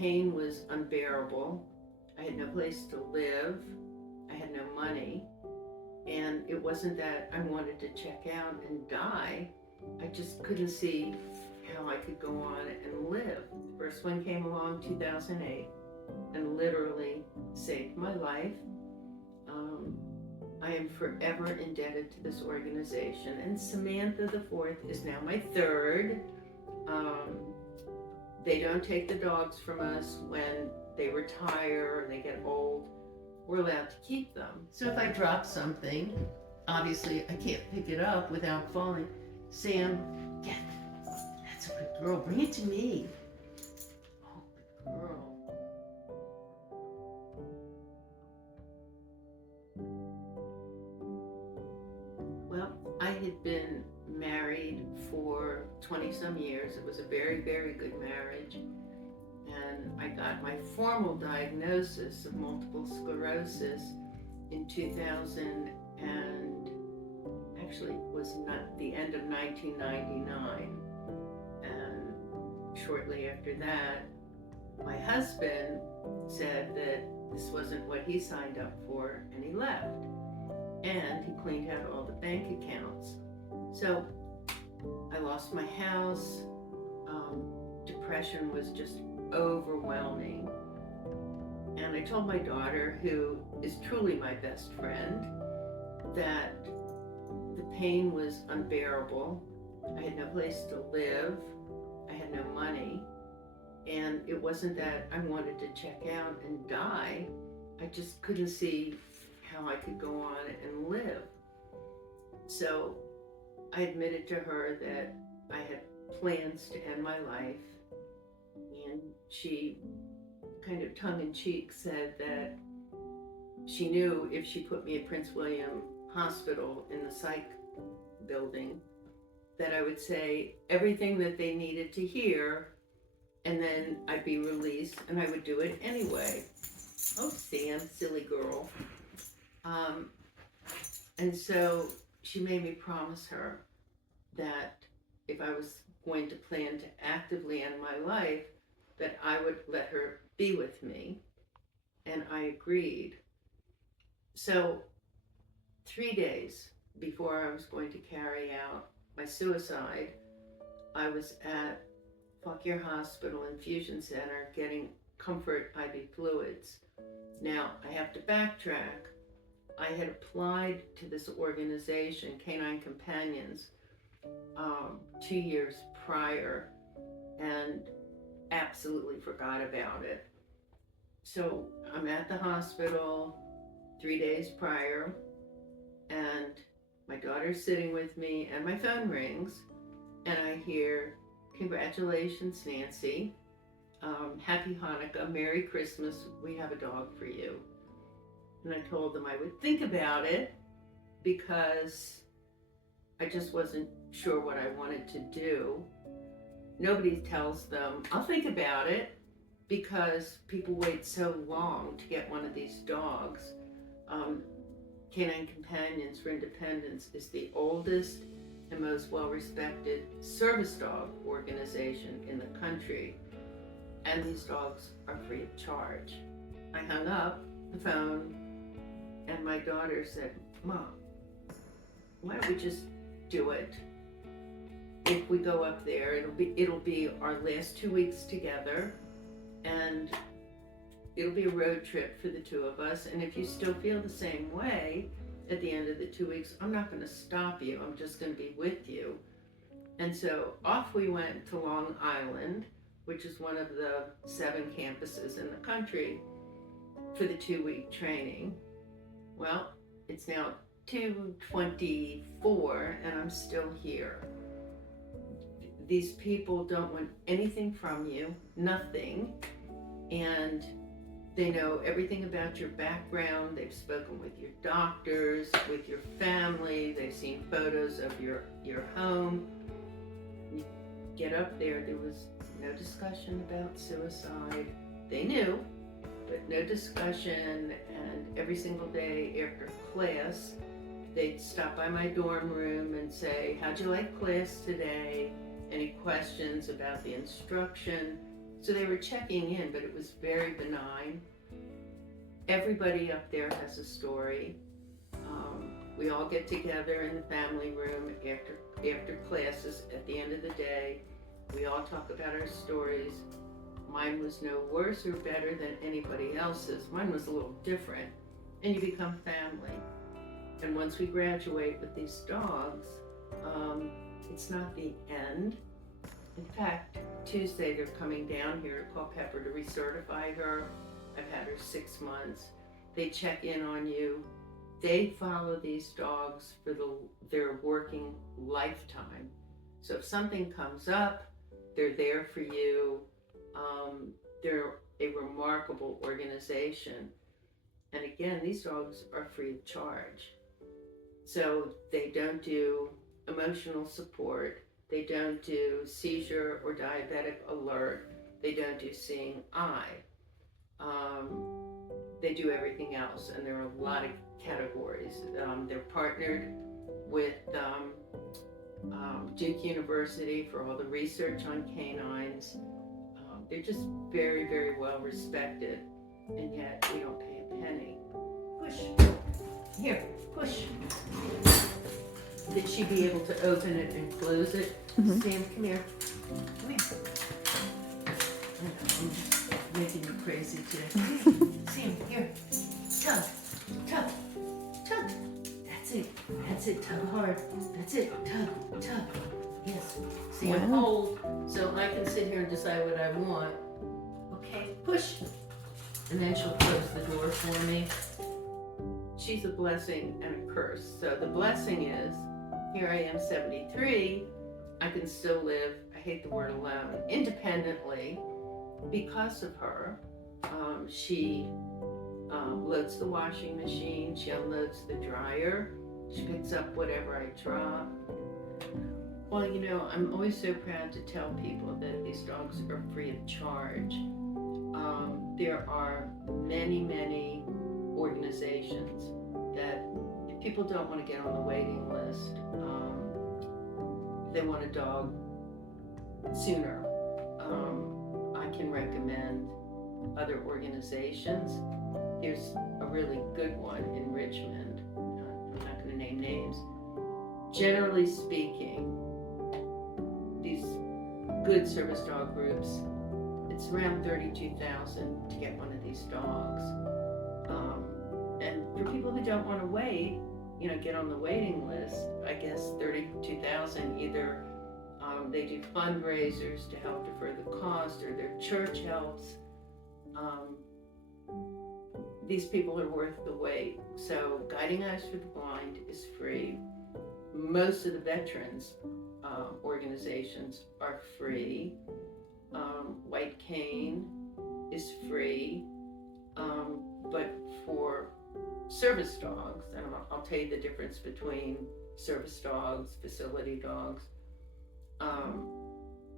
pain was unbearable. I had no place to live. I had no money. And it wasn't that I wanted to check out and die. I just couldn't see how I could go on and live. The first one came along 2008 and literally saved my life. I am forever indebted to this organization. And Samantha the fourth is now my third. They don't take the dogs from us when they retire or they get old. We're allowed to keep them. So if I drop something, obviously I can't pick it up without falling. Sam, get it. That's a good girl. Bring it to me. Oh, good girl. Well, I had been married for 20 some years. It was a very, very good marriage. And I got my formal diagnosis of multiple sclerosis in 2000 and actually was not the end of 1999. And shortly after that, my husband said that this wasn't what he signed up for, and he left. And he cleaned out all the bank accounts. So I lost my house. Depression was just overwhelming. And I told my daughter, who is truly my best friend, that the pain was unbearable. I had no place to live. I had no money. And it wasn't that I wanted to check out and die. I just couldn't see how I could go on and live. So I admitted to her that I had plans to end my life. And she kind of tongue-in-cheek said that she knew if she put me at Prince William Hospital in the psych building, that I would say everything that they needed to hear, and then I'd be released, and I would do it anyway. Oh, Sam, silly girl. And so she made me promise her that if I was going to plan to actively end my life, that I would let her be with me, and I agreed. So 3 days before I was going to carry out my suicide, I was at Fauquier Hospital Infusion Center getting comfort IV fluids. Now, I have to backtrack. I had applied to this organization, Canine Companions, 2 years prior, and absolutely forgot about it. So I'm at the hospital 3 days prior, and my daughter's sitting with me, and my phone rings, and I hear, "Congratulations, Nancy. Happy Hanukkah, Merry Christmas, we have a dog for you." And I told them I would think about it because I just wasn't sure what I wanted to do. Nobody tells them, "I'll think about it," because people wait so long to get one of these dogs. Canine Companions for Independence is the oldest and most well-respected service dog organization in the country. And these dogs are free of charge. I hung up the phone, and my daughter said, "Mom, why don't we just do it? If we go up there, it'll be our last 2 weeks together, and it'll be a road trip for the two of us. And if you still feel the same way at the end of the 2 weeks, I'm not going to stop you. I'm just going to be with you." And so off we went to Long Island, which is one of the 7 campuses in the country, for the 2-week training. Well, it's now 2/24, and I'm still here. These people don't want anything from you, nothing, and they know everything about your background. They've spoken with your doctors, with your family. They've seen photos of your home. You get up there was no discussion about suicide. They knew, but no discussion. And every single day after class, they'd stop by my dorm room and say, "How'd you like class today? Any questions about the instruction?" So they were checking in, but it was very benign. Everybody up there has a story. We all get together in the family room after classes at the end of the day. We all talk about our stories. Mine was no worse or better than anybody else's. Mine was a little different. And you become family. And once we graduate with these dogs, it's not the end. In fact, Tuesday they're coming down here to Culpeper to recertify her. I've had her 6 months. They check in on you. They follow these dogs for their working lifetime. So if something comes up, they're there for you. They're a remarkable organization. And again, these dogs are free of charge. So they don't do emotional support. They don't do seizure or diabetic alert. They don't do seeing eye. They do everything else, and there are a lot of categories. They're partnered with Duke University for all the research on canines. They're just very, very well respected, and yet we don't pay a penny. Push. Here, push. Did she be able to open it and close it? Mm-hmm. Sam, come here. Come here. I'm just making you crazy today. Sam, here. Tug, tug, tug. That's it, tug hard. That's it, tug. Yes. Sam, hold. So I can sit here and decide what I want. Okay, push. And then she'll close the door for me. She's a blessing and a curse. So the blessing is, here I am 73, I can still live, I hate the word alone, independently because of her. She loads the washing machine, she unloads the dryer, she picks up whatever I drop. Well, you know, I'm always so proud to tell people that these dogs are free of charge. There are many, many organizations that if people don't want to get on the waiting list, they want a dog sooner, I can recommend other organizations. There's a really good one in Richmond. I'm not going to name names. Generally speaking, these good service dog groups, it's around $32,000 to get one of these dogs. And for people who don't want to wait, you know, get on the waiting list, I guess $32,000, either they do fundraisers to help defer the cost, or their church helps. These people are worth the wait. So Guiding Eyes for the Blind is free. Most of the veterans organizations are free. White Cane is free, but for service dogs, and I'll tell you the difference between service dogs, facility dogs,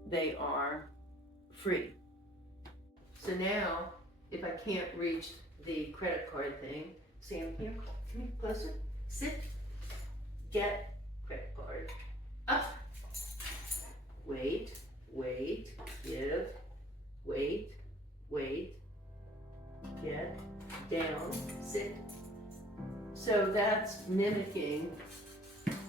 they are free. So now, if I can't reach the credit card thing, Sam, here, come here, closer, sit, get credit card, up, wait, give, wait, get, down, sit. So that's mimicking.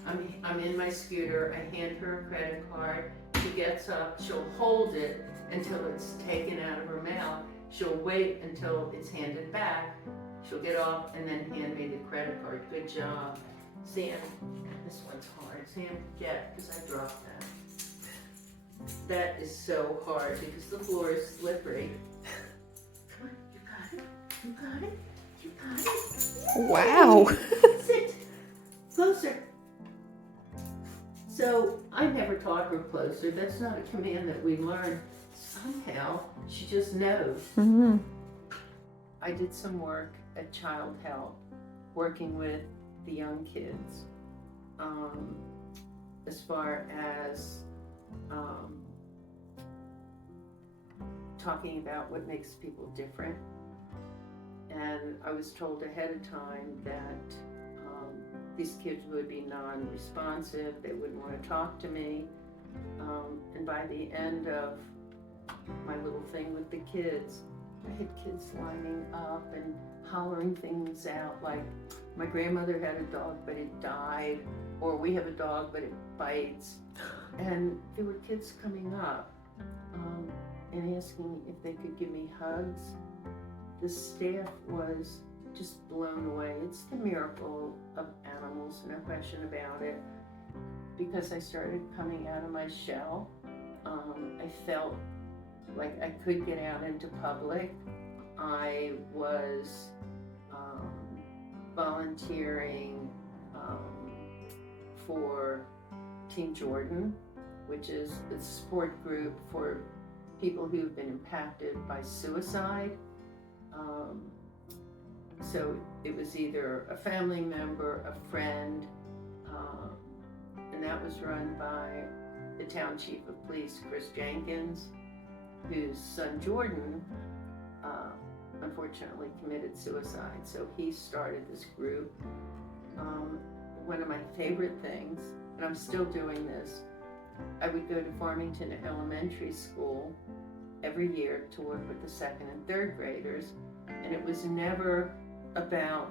I'm in my scooter, I hand her a credit card, she gets up, she'll hold it until it's taken out of her mouth, she'll wait until it's handed back, she'll get off and then hand me the credit card. Good job. Sam, this one's hard. Sam, get, because I dropped that. That is so hard because the floor is slippery. Come on, you got it. Wow. Sit, closer. So I never taught her closer. That's not a command that we learn. Somehow she just knows. Mm-hmm. I did some work at Child Help, working with the young kids, as far as talking about what makes people different. And I was told ahead of time that these kids would be non-responsive, they wouldn't want to talk to me. And by the end of my little thing with the kids. I had kids lining up and hollering things out like, my grandmother had a dog but it died, or we have a dog but it bites. And there were kids coming up and asking if they could give me hugs. The staff was just blown away. It's the miracle of animals, no question about it. Because I started coming out of my shell, I felt like I could get out into public. I was volunteering for Team Jordan, which is a support group for people who've been impacted by suicide. So it was either a family member, a friend, and that was run by the town chief of police, Chris Jenkins, whose son Jordan unfortunately committed suicide. So he started this group. One of my favorite things, and I'm still doing this, I would go to Farmington Elementary School every year to work with the second and third graders, and it was never about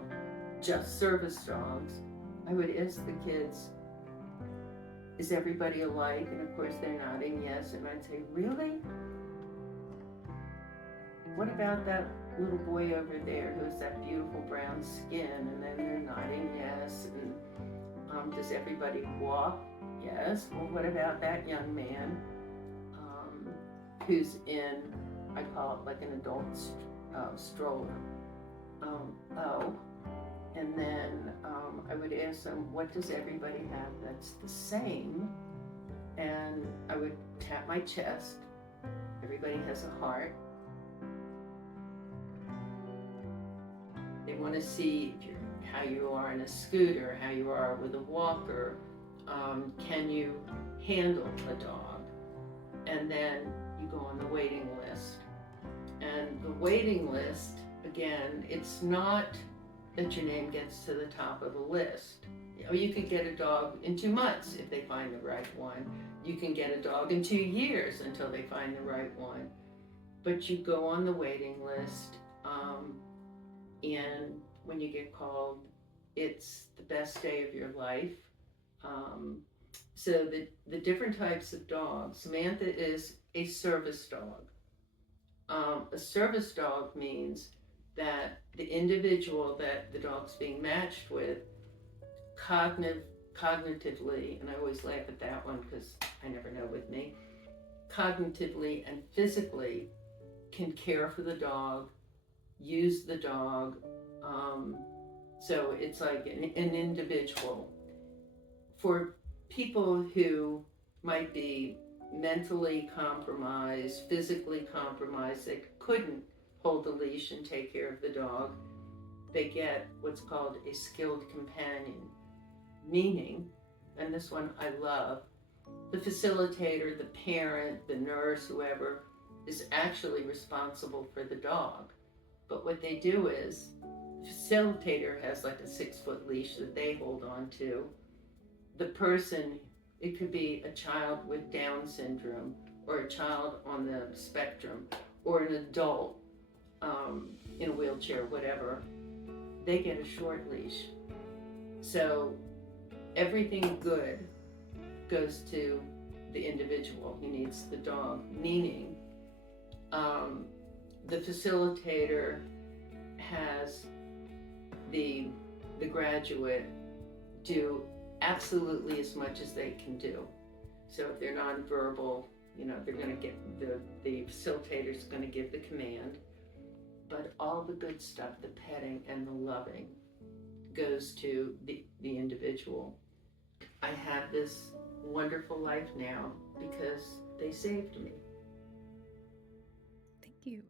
just service dogs. I would ask the kids, is everybody alike? And of course they're nodding yes, and I'd say, really? What about that little boy over there who has that beautiful brown skin? And then they're nodding yes. And does everybody walk? Yes. Well, what about that young man who's in, I call it like an adult stroller? Oh. And then I would ask them, what does everybody have that's the same? And I would tap my chest. Everybody has a heart. They want to see how you are in a scooter, how you are with a walker. Can you handle a dog? And then you go on the waiting list. And the waiting list, again, it's not that your name gets to the top of the list. You could get a dog in 2 months if they find the right one. You can get a dog in 2 years until they find the right one. But you go on the waiting list, and when you get called, it's the best day of your life. So the different types of dogs. Samantha is a service dog. A service dog means that the individual that the dog's being matched with cognitively, and I always laugh at that one because I never know with me, cognitively and physically can care for the dog, use the dog. So it's like an individual. For people who might be mentally compromised, physically compromised, they couldn't hold the leash and take care of the dog, they get what's called a skilled companion, meaning, and this one I love, the facilitator, the parent, the nurse, whoever, is actually responsible for the dog. But what they do is, the facilitator has like a 6-foot leash that they hold on to. The person, it could be a child with Down syndrome, or a child on the spectrum, or an adult in a wheelchair, whatever, they get a short leash. So everything good goes to the individual who needs the dog, meaning the facilitator has the graduate do absolutely as much as they can do. So if they're nonverbal, they're going to get, the facilitator's going to give the command, but all the good stuff, the petting and the loving, goes to the individual. I have this wonderful life now because they saved me. Thank you.